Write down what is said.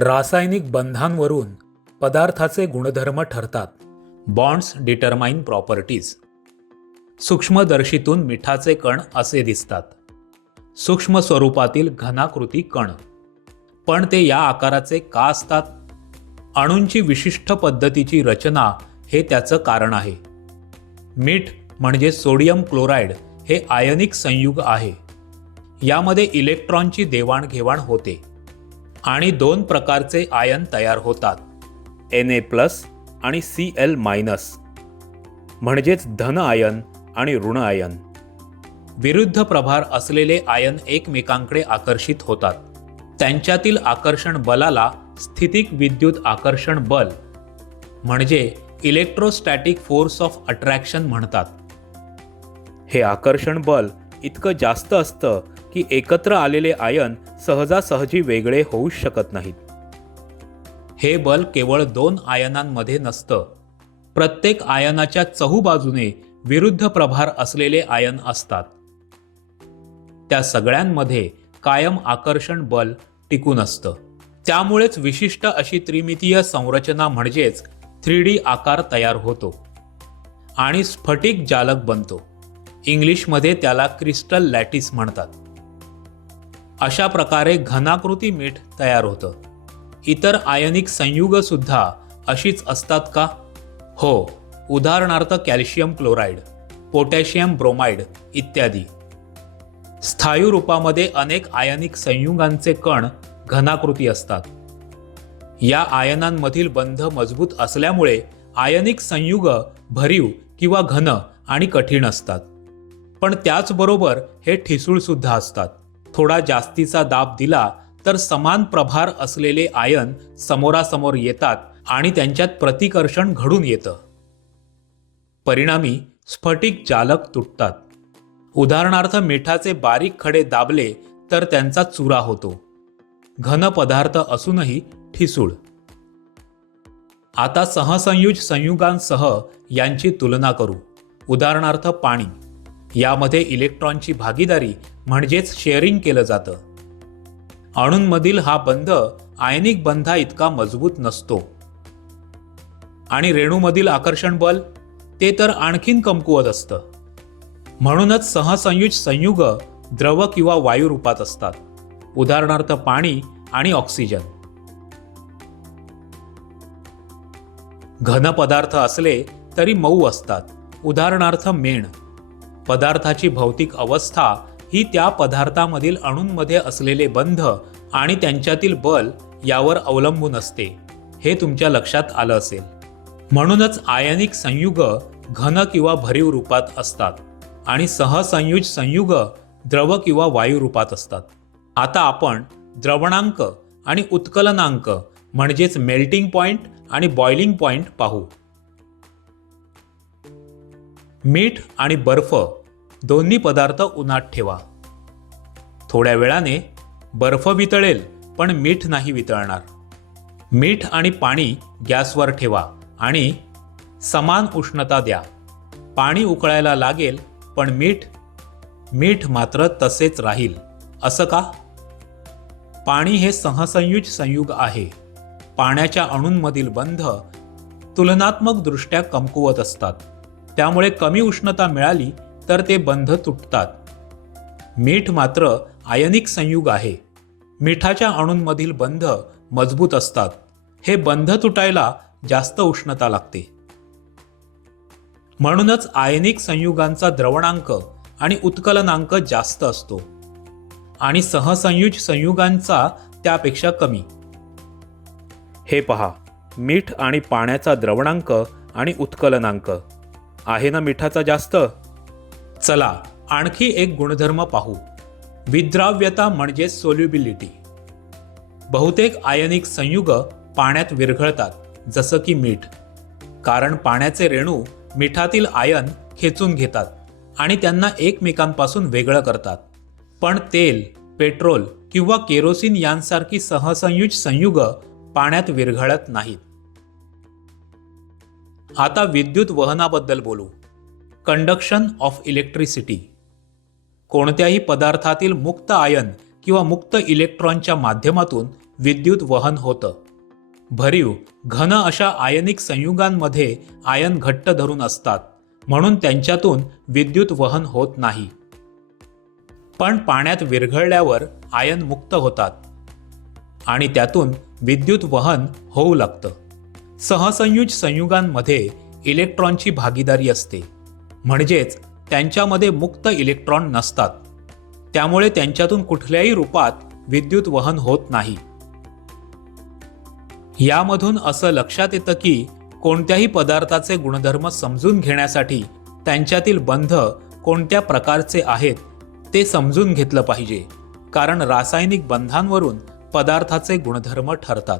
रासायनिक बंधांवरून पदार्थाचे गुणधर्म ठरतात. Bonds determine properties. सूक्ष्मदर्शीतून मिठाचे कण असे दिसतात. सूक्ष्म स्वरूपातील घनाकृती कण. पण ते या आकाराचे का असतात? अणूंची विशिष्ट पद्धतीची रचना हे त्याचं कारण आहे. मीठ म्हणजे सोडियम क्लोराईड हे आयनिक संयुग आहे. यामध्ये इलेक्ट्रॉनची देवाणघेवाण होते. आणि दोन प्रकारचे आयन तयार होतात. एन ए प्लस आणि सी एल मायनस म्हणजेच धन आयन आणि ऋण आयन. विरुद्ध प्रभार असलेले आयन एकमेकांकडे आकर्षित होतात. त्यांच्यातील आकर्षण बलाला स्थितिक विद्युत आकर्षण बल म्हणजे इलेक्ट्रोस्टॅटिक फोर्स ऑफ अट्रॅक्शन म्हणतात. हे आकर्षण बल इतकं जास्त असतं की एकत्र आलेले आयन सहजासहजी वेगळे होऊ शकत नाहीत. हे बल केवळ दोन आयनांमध्ये नसतं. प्रत्येक आयनाच्या चहूबाजूने विरुद्ध प्रभार असलेले आयन असतात. त्या सगळ्यांमध्ये कायम आकर्षण बल टिकून असतं. त्यामुळेच विशिष्ट अशी त्रिमितीय संरचना म्हणजेच थ्री डी आकार तयार होतो आणि स्फटिक जालक बनतो. इंग्लिशमध्ये त्याला क्रिस्टल लॅटिस म्हणतात. अशा प्रकारे घनाकृती मीठ तयार होतं. इतर आयनिक संयुगसुद्धा अशीच असतात का? हो उदाहरणार्थ कॅल्शियम क्लोराईड पोटॅशियम ब्रोमाइड इत्यादी. स्थायू रूपामध्ये अनेक आयनिक संयुगांचे कण घनाकृती असतात. या आयनांमधील बंध मजबूत असल्यामुळे आयनिक संयुग भरीव किंवा घन आणि कठीण असतात. पण त्याचबरोबर हे ठिसूळसुद्धा असतात. थोडा जास्तीचा दाब दिला तर समान प्रभार असलेले आयन समोरासमोर येतात आणि त्यांच्यात प्रतिकर्षण घडून येतं. परिणामी स्फटिक जालक तुटतात. उदाहरणार्थ मिठाचे बारीक खडे दाबले तर त्यांचा चुरा होतो. घन पदार्थ असूनही ठिसूळ. आता सहसंयुज संयुगांसह यांची तुलना करू. उदाहरणार्थ पाणी. यामध्ये इलेक्ट्रॉनची भागीदारी म्हणजेच शेअरिंग केलं जातं. अणूंमधील हा बंध आयनिक बंधा इतका मजबूत नसतो. आणि रेणूमधील आकर्षण बल ते तर आणखीन कमकुवत असतं. म्हणूनच सहसंयुज संयुग द्रव किंवा वायू रूपात असतात. उदाहरणार्थ पाणी आणि ऑक्सिजन. घन पदार्थ असले तरी मऊ असतात. उदाहरणार्थ मेण. पदार्थाची भौतिक अवस्था ही त्या पदार्थामधील अणूंमध्ये असलेले बंध आणि त्यांच्यातील बल यावर अवलंबून असते. हे तुमच्या लक्षात आलं असेल. म्हणूनच आयनिक संयुग घन किंवा भरीव रूपात असतात आणि सहसंयुज संयुग द्रव किंवा वायू रूपात असतात. आता आपण द्रवणांक आणि उत्कलनांक म्हणजेच मेल्टिंग पॉइंट आणि बॉइलिंग पॉइंट पाहू. मीठ आणि बर्फ दोन्ही पदार्थ उन्हात ठेवा. थोड्या वेळाने बर्फ वितळेल पण मीठ नाही वितळणार. मीठ आणि पाणी गॅसवर ठेवा आणि समान उष्णता द्या. पाणी उकळायला लागेल पण मीठ मीठ मात्र तसेच राहील. असं का? पाणी हे सहसंयुज संयुग आहे. पाण्याच्या अणूंमधील बंध तुलनात्मकदृष्ट्या कमकुवत असतात. त्यामुळे कमी उष्णता मिळाली तर ते बंध तुटतात. मीठ मात्र आयनिक संयुग आहे. मिठाच्या अणूंमधील बंध मजबूत असतात. हे बंध तुटायला जास्त उष्णता लागते. म्हणूनच आयनिक संयुगांचा द्रवणांक आणि उत्कलनांक जास्त असतो. आणि सहसंयुज संयुगांचा त्यापेक्षा कमी. हे पहा मीठ आणि पाण्याचा द्रवणांक आणि उत्कलनांक. आहे ना मिठाचा जास्त? चला आणखी एक गुणधर्म पाहू. विद्राव्यता म्हणजे सोल्युबिलिटी बहुतेक आयनिक संयुग पाण्यात विरघळतात जसं की मीठ. कारण पाण्याचे रेणू मिठातील आयन खेचून घेतात आणि त्यांना एकमेकांपासून वेगळं करतात. पण तेल पेट्रोल किंवा केरोसिन यांसारखी सहसंयुज संयुग पाण्यात विरघळत नाहीत. आता विद्युत वहनाबद्दल बोलू. Conduction of electricity. कोणत्याही पदार्थातील मुक्त आयन किंवा मुक्त इलेक्ट्रॉनच्या माध्यमातून विद्युत वहन होतं. भरीव घन अशा आयनिक संयुगांमध्ये आयन घट्ट धरून असतात म्हणून त्यांच्यातून विद्युत वहन होत नाही. पण पाण्यात विरघळल्यावर आयन मुक्त होतात आणि त्यातून विद्युत वहन होऊ लागतं. सहसंयुज संयुगांमध्ये इलेक्ट्रॉनची भागीदारी असते. म्हणजेच त्यांच्यामध्ये मुक्त इलेक्ट्रॉन नसतात. त्यामुळे त्यांच्यातून कुठल्याही रूपात विद्युत वहन होत नाही. यामधून असं लक्षात येतं की कोणत्याही पदार्थाचे गुणधर्म समजून घेण्यासाठी त्यांच्यातील बंध कोणत्या प्रकारचे आहेत ते समजून घेतलं पाहिजे. कारण रासायनिक बंधांवरून पदार्थाचे गुणधर्म ठरतात.